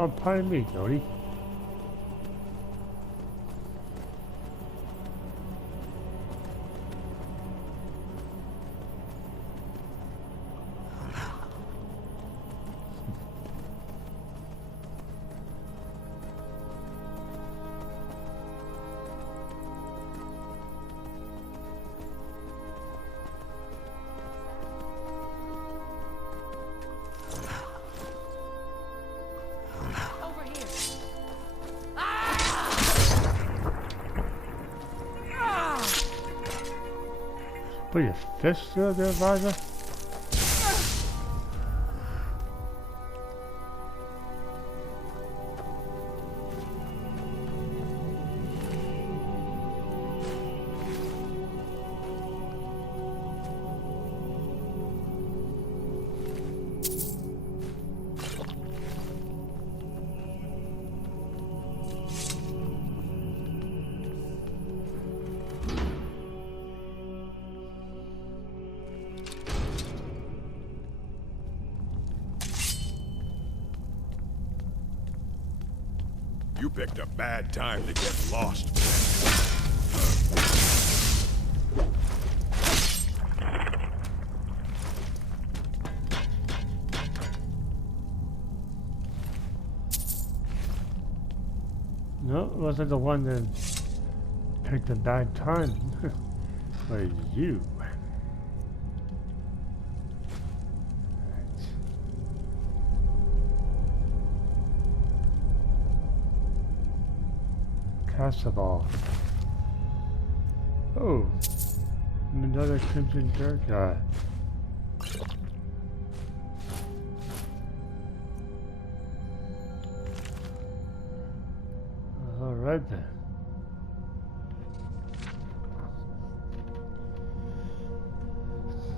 Oh, pardon me, Jody. Put your fist through there, Dar'Vasha? You picked a bad time to get lost. No, it wasn't the one that picked a bad time. But you. Castable. Oh, another Crimson Dirt guy. All right then.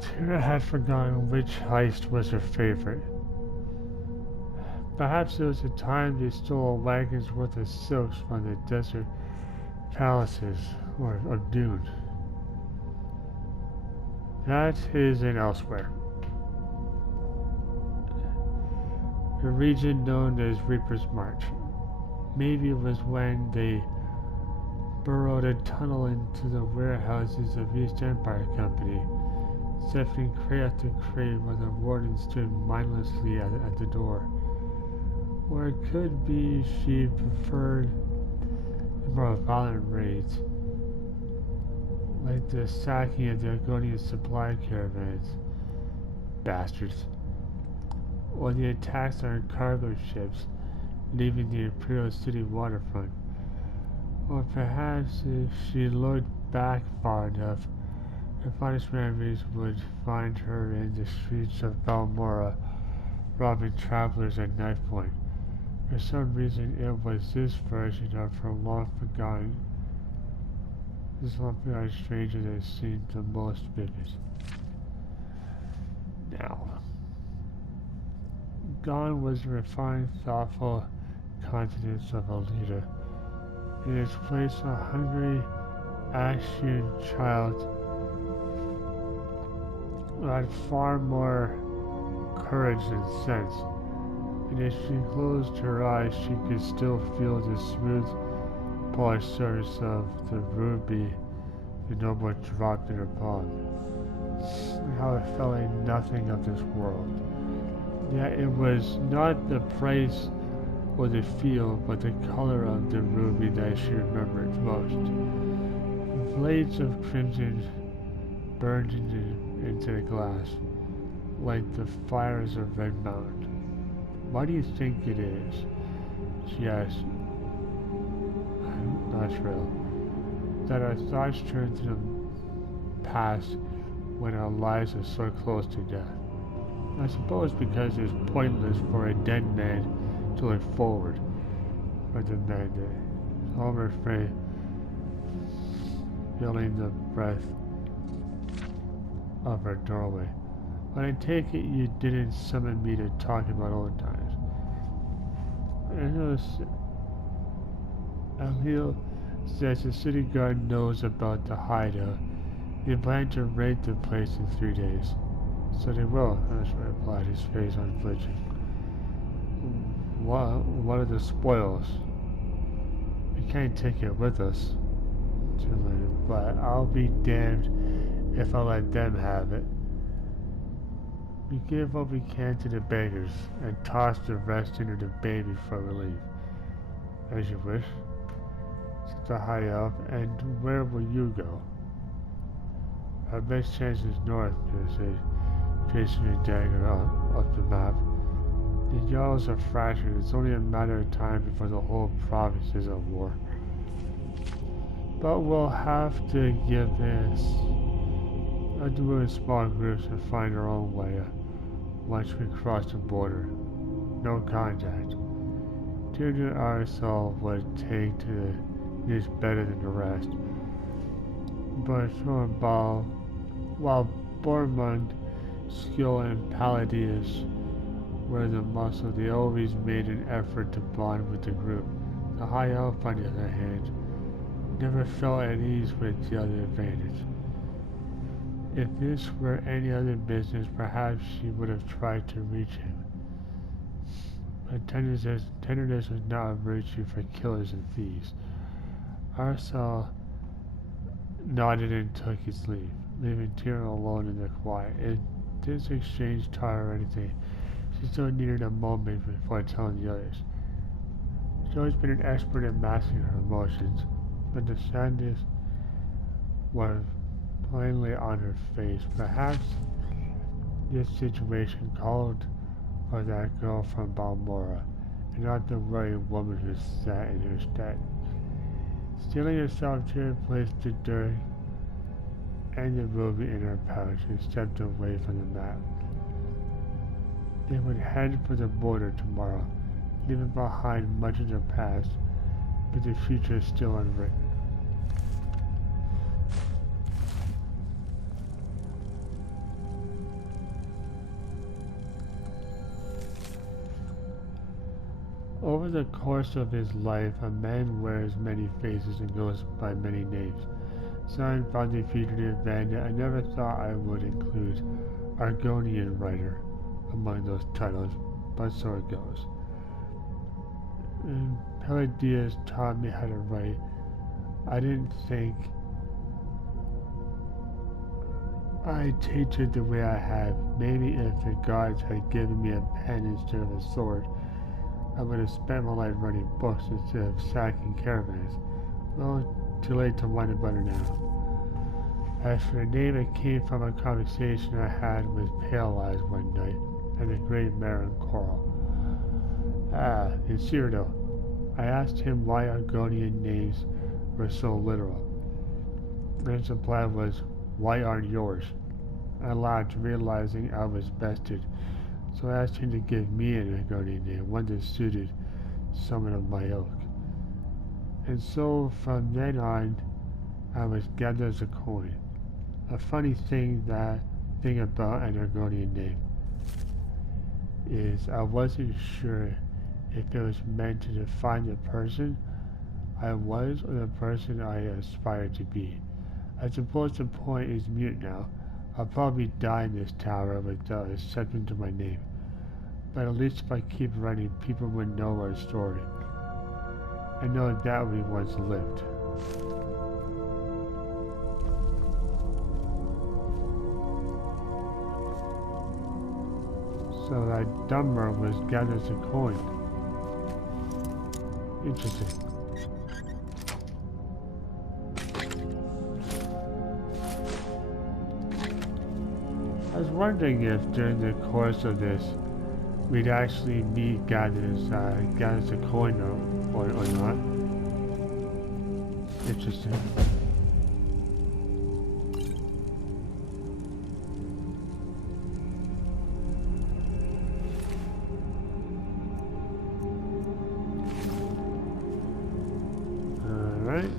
Tara had forgotten which heist was her favorite. Perhaps it was the time they stole a wagon's worth of silks from the desert palaces of Dune. That is in elsewhere. The region known as Reaper's March. Maybe it was when they burrowed a tunnel into the warehouses of East Empire Company, sifting crate after crate while the warden stood mindlessly at the door. Or it could be she preferred the more violent raids, like the sacking of the Argonian supply caravans, bastards, or the attacks on cargo ships leaving the Imperial City waterfront. Or perhaps if she looked back far enough, her finest memories would find her in the streets of Balmora, robbing travelers at knife point. For some reason, it was this version of her long forgotten stranger that seemed the most vivid. Now, gone was the refined, thoughtful confidence of a leader. In its place, a hungry, ash-hewn child who had far more courage than sense. And as she closed her eyes, she could still feel the smooth, polished surface of the ruby the noble dropped in her palm. And how it felt like nothing of this world. Yet it was not the price or the feel, but the color of the ruby that she remembered most. Blades of crimson burned into the glass, like the fires of Red Mountain. Why do you think it is? She asked. Not real. That our thoughts turn to the past when our lives are so close to death. I suppose because it's pointless for a dead man to look forward, or the mandate. Homer afraid, feeling the breath of her doorway. But I take it you didn't summon me to talk about old times. I noticed Alhil says the city guard knows about the hideout. They plan to raid the place in 3 days. So they will, Ashra replied, his face unflinching. What are the spoils? We can't take it with us. Too late, but I'll be damned if I let them have it. We give what we can to the beggars and toss the rest into the baby for relief. As you wish. Said the high elf, and where will you go? Our best chance is north, they say, tracing a dagger up the map. The Jarls are fractured. It's only a matter of time before the whole province is at war. But we'll have to give this a do in small groups and find our own way once we cross the border. No contact. Junior ourselves would take to this better than the rest. But while Bormund, skill, and Palladius were the muscle, they always made an effort to bond with the group. The High Elf, on the other hand, never felt at ease with the other advantage. If this were any other business, perhaps she would have tried to reach him. But tenderness was not a virtue for killers and thieves. Arsal nodded and took his leave, leaving Tyrion alone in the quiet. If this exchange taught her anything, she still needed a moment before telling the others. She's always been an expert at masking her emotions, but the sadness was plainly on her face. Perhaps this situation called for that girl from Balmora, and not the very woman who sat in her stead. Stealing herself, Tyrion placed the dirk and the ruby in her pouch and stepped away from the map. They would head for the border tomorrow, leaving behind much of the past, but the future is still unwritten. Over the course of his life, a man wears many faces and goes by many names. Signed from the fugitive bandit, I never thought I would include Argonian writer among those titles, but so it goes. And Palladius taught me how to write. I didn't think I'd teach it the way I have. Maybe if the gods had given me a pen instead of a sword, I would have spent my life writing books instead of sacking caravans. Well, too late to wind it better now. As for the name, it came from a conversation I had with Pale Eyes one night at the Great Marin Coral. In Cyrodiil. I asked him why Argonian names were so literal. His reply was, "Why aren't yours?" I laughed, realizing I was bested, so I asked him to give me an Argonian name, one that suited someone of my ilk. And so from then on, I was gathered as a coin. A funny thing about an Argonian name is I wasn't sure if it was meant to define the person I was or the person I aspired to be. I suppose the point is mute now. I'll probably die in this tower without a second to my name. But at least if I keep writing, people would know our story and know that we once lived. So that Dummer was gathered as a coin. Interesting. I was wondering if during the course of this we'd actually meet gathers a coin or not. Interesting. Alright.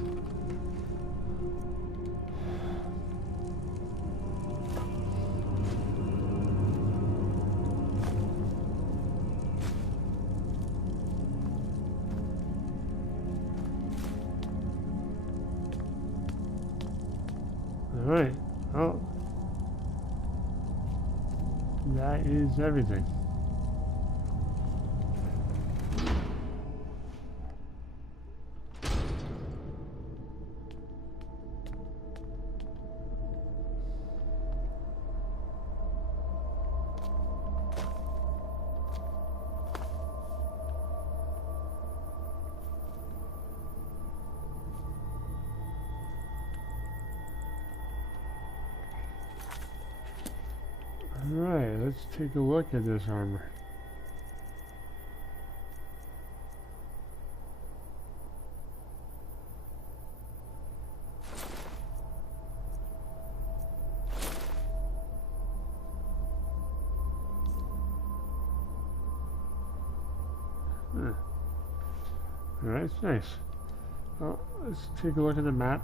Alright, oh, that is everything. Alright, let's take a look at this armor. Alright, it's nice. Well, let's take a look at the map.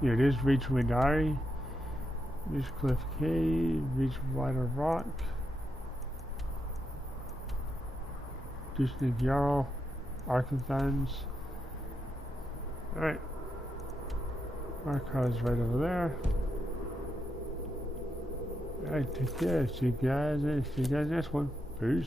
Here it is, Reach Midari, Reach Cliff Cave, Reach Wider Rock, Dushnik Jarl, Arkansans. Alright. Our car's right over there. Alright, take care. See you guys next one. Peace.